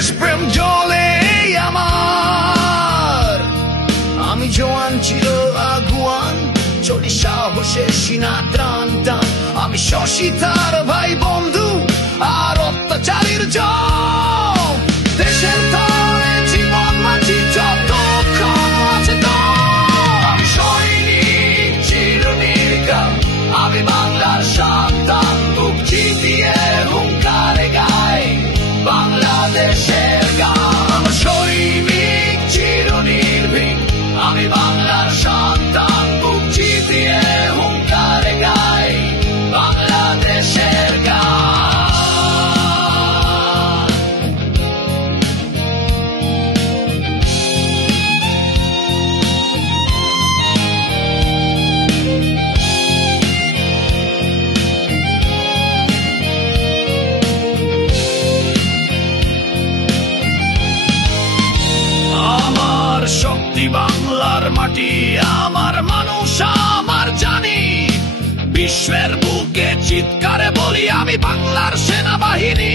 দেশপ্রেম জ্বলে আমার। আমি জোয়ান চির আগুয়ান, চলি সাহসের সীনা টান টান। আমি শশী তার ভাই বন্ধু আর অত্যাচারীর জম। দেশের তরে জীবন মাঝি যতক্ষণ আছে দম। আমি সৈনিক চিরনির্ঘাত, আমি বাংলার সন্তান। বুক চিতিয়ে হুঙ্কারে গাই বাংলাদেশের গান। আমার সৈনিক চিরনির্ভীক, আমি বাংলার সন্তান। বুক চিতিয়ে হুঙ্কারে গাই বাংলাদেশের গান। আমার শক্তি বাংলার মাটি, আমার মানুষ আমার জানি। বিশ্বের বুকে চিৎকারে বলি আমি বাংলার সেনাবাহিনী।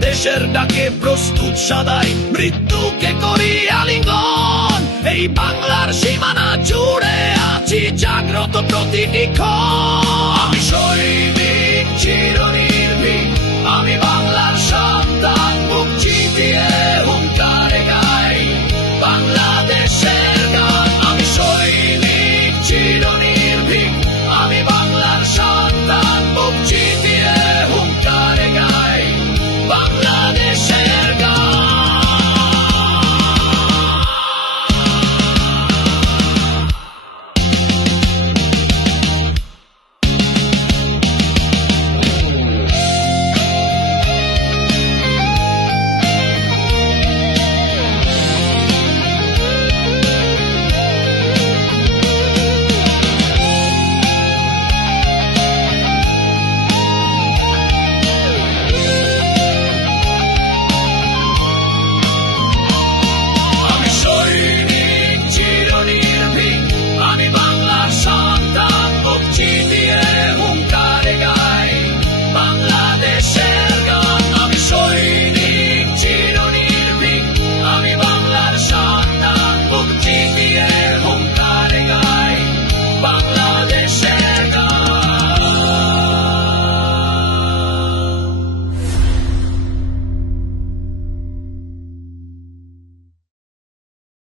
দেশের ডাকে প্রস্তুত সদাই, মৃত্যুকে করি আলিঙ্গন। এই বাংলার সীমানা জুড়ে আছি জাগ্রত প্রতিটি ক্ষণ। আমি সৈনিক চির